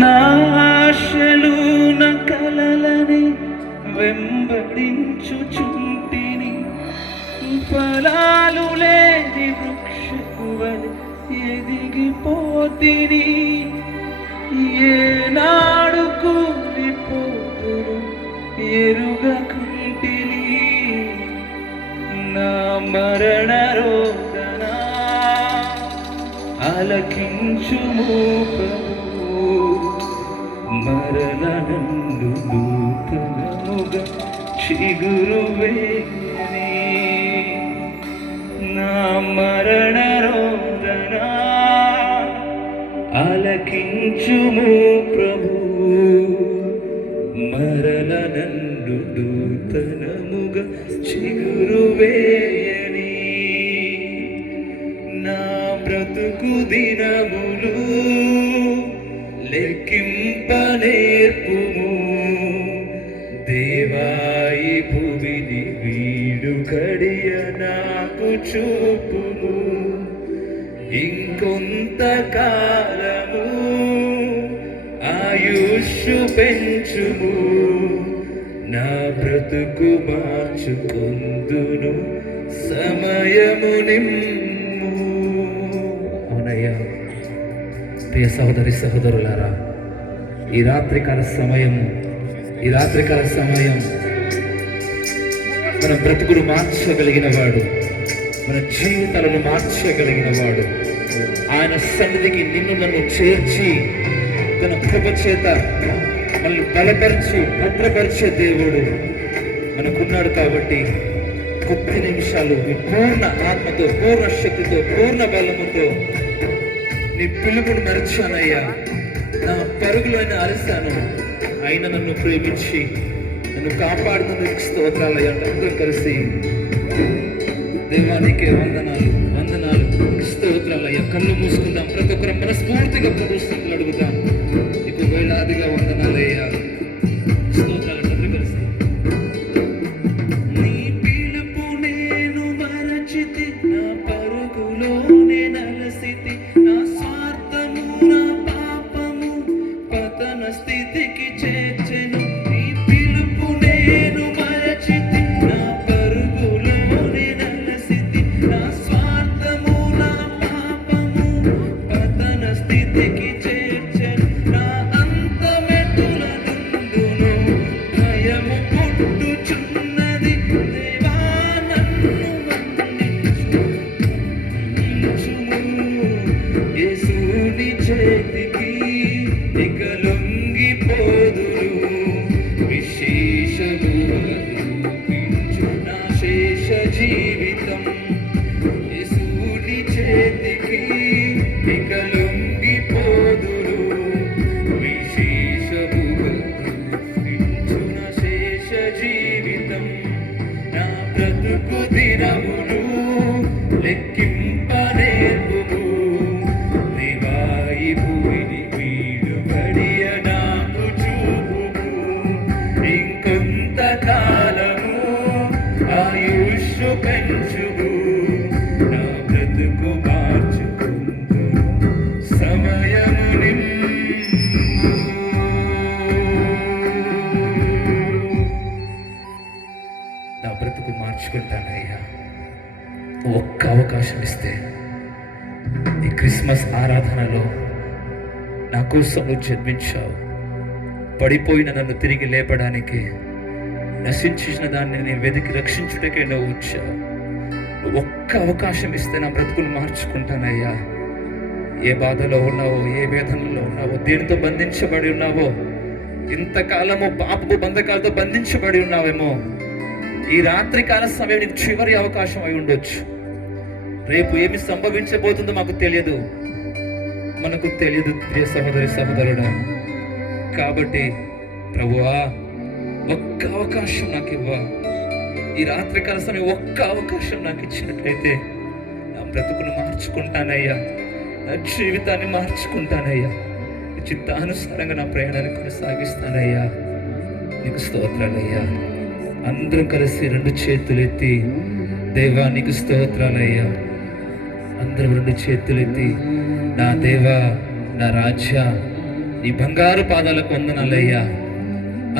నా ఆశలు నా కలలని వెంబడించుచుంటిని, ఫలాలు లేని వృక్షపు వలె ఎదిగిపోతిని. ఏనాడు కూలిపోతురు ఎరుగకుంటిని, నా మరణ రోదన ఆలకించుము ప్రభు. మరణ నందు నూతనముగా చిగురు వేయని, నా మరణ రోదన ఆలకించుము ప్రభు. మరణ నందు నూతనముగా చిగురు వేయని, నా బ్రతుకు దినములు లెక్కింప నేర్పుము. దేవాయి భూమిని వీడు కడియ నాకు చూపుము. ఇంకొంత కాలము ఆయుష్ పెంచుము, నా బ్రతుకు మార్చుకొందును సమయము నిమ్ము. అవునయ్యా ప్రియ సహోదరి సహోదరులారా, ఈ రాత్రికాల సమయం మన బ్రతుకును మార్చగలిగిన వాడు, మన జీవితాలను మార్చగలిగిన వాడు, ఆయన సన్నిధికి నిన్ను నన్ను చేర్చి తన కృప చేత మనల్ని బలపరిచి భద్రపరిచే దేవుడు మనకున్నాడు. కాబట్టి కొద్ది నిమిషాలు నీ పూర్ణ ఆత్మతో, పూర్ణ శక్తితో, పూర్ణ బలముతో నీ పిలుపును మరిచానయ్యా, నా పరుగులో అయినా అరిస్తాను, అయినా నన్ను ప్రేమించి నన్ను కాపాడుతున్నందుకు స్తోత్రాలయ్యా. అందరూ కలిసి దేవానికే వందనాలు స్తోత్రాలయ్యా. కళ్ళు మూసుకుందాం, ప్రతి ఒక్కరు మనస్ఫూర్తిగా ప్రభుత్వం అడుగుతాం. నీకు వేలాదిగా వందనాలయ్యా, స్తోత్రాలు. అందరూ కలిసి నీ పిలుపు నేను మరచితి, నా పరుగులోనే నలసితి, నా స్వార్థము నా పాపము పతన స్థితికి చేర్చెను. నీ పిలుపు నేను మరచితి, నా పరుగులోనే నలసితి, నా స్వార్థము నా పాపము పతన స్థితికి చేర్చెను. నా అంతమెటుల నుండును భయము పుట్టుచున్నది, దేవా నన్ను మన్నించుము. యేసుని చేతికి ఇక లొంగిపోదును, విశేషముగా రూపించు నా శేష జీవితం. యేసుని చేతికి ఇక లొంగిపోదును, విశేషముగా రూపించు నా శేష జీవితం. నా బ్రతుకు దినములు లెక్కింప నేర్పుము. దేవాయి భూమిని వీడు గడియ నాకు చూపుము. ఇంకొంత కాలము ఆయుష్ పెంచుము, నా బ్రతుకు మార్చుకుందును సమయము నిమ్ము. నా బ్రతుకు మార్చుకుంటానయ్యా. ఒక్క అవకాశం ఇస్తే ఈ క్రిస్మస్ ఆరాధనలో నా కోసం నువ్వు జన్మించావు. పడిపోయిన నన్ను తిరిగి లేపడానికి, నశించిన దాన్ని నేను వెతికి రక్షించుటకే నువ్వు వచ్చావు. నువ్వు ఒక్క అవకాశం ఇస్తే నా బ్రతుకులు మార్చుకుంటానయ్యా. ఏ బాధలో ఉన్నావో, ఏ వేదనలో ఉన్నావో, దేనితో బంధించబడి ఉన్నావో, ఇంతకాలము పాపపు బంధకాలతో బంధించబడి ఉన్నావేమో, ఈ రాత్రికాల సమయం నీకు చివరి అవకాశం అయి ఉండొచ్చు. రేపు ఏమి సంభవించబోతుందో మనకు తెలియదు ప్రియ సహోదరి సహోదరుడా. కాబట్టి ప్రభువా ఒక్క అవకాశం నాకు ఇవ్వ. ఈ రాత్రికాల సమయం ఒక్క అవకాశం నాకు ఇచ్చినట్లయితే నా బ్రతుకును మార్చుకుంటానయ్యా, నా జీవితాన్ని మార్చుకుంటానయ్యా, చిత్తానుసారంగా నా ప్రయాణాన్ని కొనసాగిస్తానయ్యా. నీకు స్తోత్రాలయ్యా. అందరం కలిసి రెండు చేతులు ఎత్తి దేవా నీకు స్తోత్రాలయ్యా. అందరం రెండు చేతులు ఎత్తి, నా దేవా, నా రాజా, నీ బంగారు పాదాలకు వందనాలయ్యా.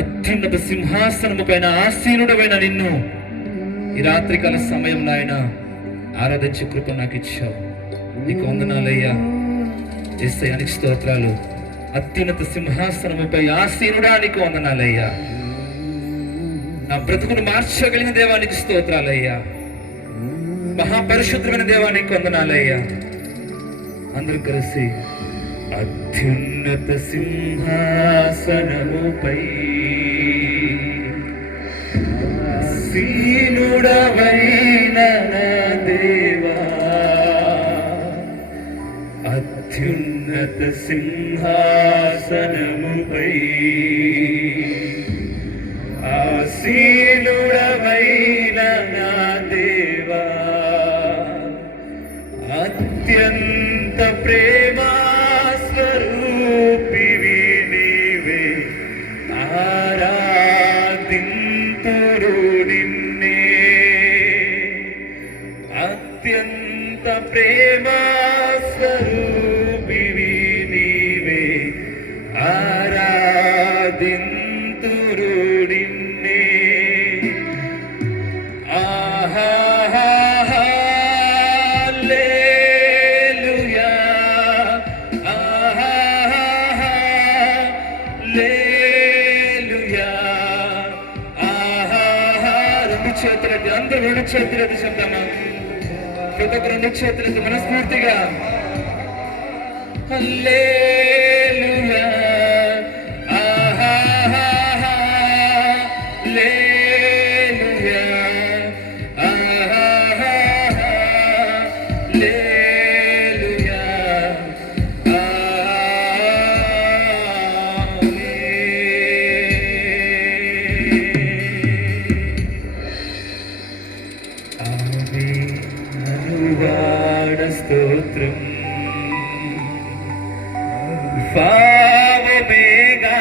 అత్యున్నత సింహాసనము పైన ఆసీనుడమైన నిన్ను ఈ రాత్రికాల సమయంలో ఆయన ఆరాధించే కృప నాకు ఇచ్చావు. నీకు వందనాలయ్యా. యేసయ్యానికి స్తోత్రాలు. అత్యున్నత సింహాసనముపై ఆసీనుడా నీకు వందనాలయ్యా. నా బ్రతుకును మార్చగలిగిన దేవానికి స్తోత్రాలయ్యా. మహాపరిశుద్ధమైన దేవానికి వందనాలయ్యా. అందరూ కలిసి అత్యున్నత సింహాసనముపై ఆసీనుడవైన నా దేవా, అత్యున్నత సింహాసనముపై ఆసీనుడవైన నా దేవా, అత్యంత ప్రేమా స్వరూపివి నీవే, ఆరాధింతురు నిన్నే. అత్యంత ప్రేమా స్వరూపివి నీవే, ఆరాధింతురు నిన్నే. చేతులెత్తి అందరూ రెండు చేతులెత్తి చెప్తామా? ప్రతి ఒక్క రెండు చేతులెత్తి మనస్ఫూర్తిగా హల్లెలూయా, హల్లెలూయా, హల్లెలూయా. అనువాడ స్తోత్రం, భావమేగా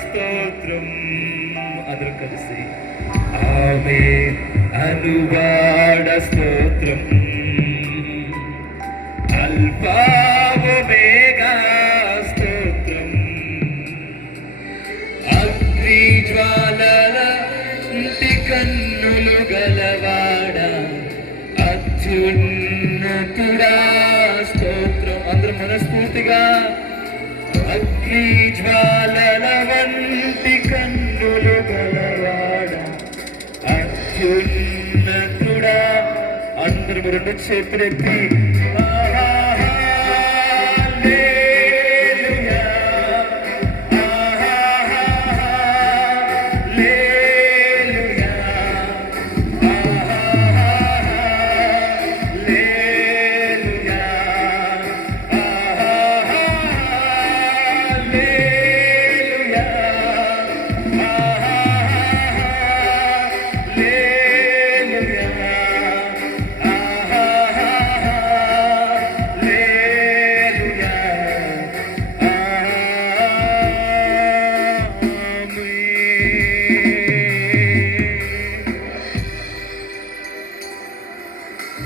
స్తోత్రం. అందరూ కలిసి ఆమె అనువాడ స్తోత్రం, అల్పావమేగా స్తోత్రం. అగ్ని జ్వాలల ఇంటి కన్నులు గలవాడ, అత్యున్నతుడా స్తోత్రం. అందరూ మనస్ఫూర్తిగా అగ్ని జ్వాలల వంటి కన్నులు గలవాడ, అత్యున్నతుడా. అందరూ రెండు చేతులెత్తి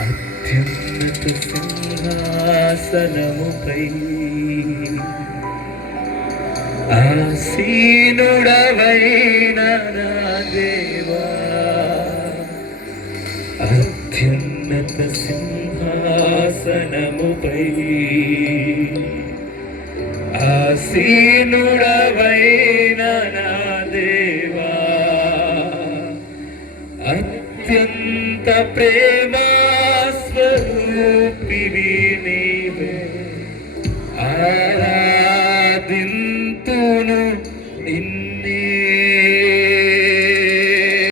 అత్యున్నత సింహాసనముపై ఆసీనుడవైన నా దేవా, అత్యున్నత సింహాసనముపై ఆసీనుడవైన నా దేవా, అత్యంత ప్రేమా స్వరూపివి నీవే,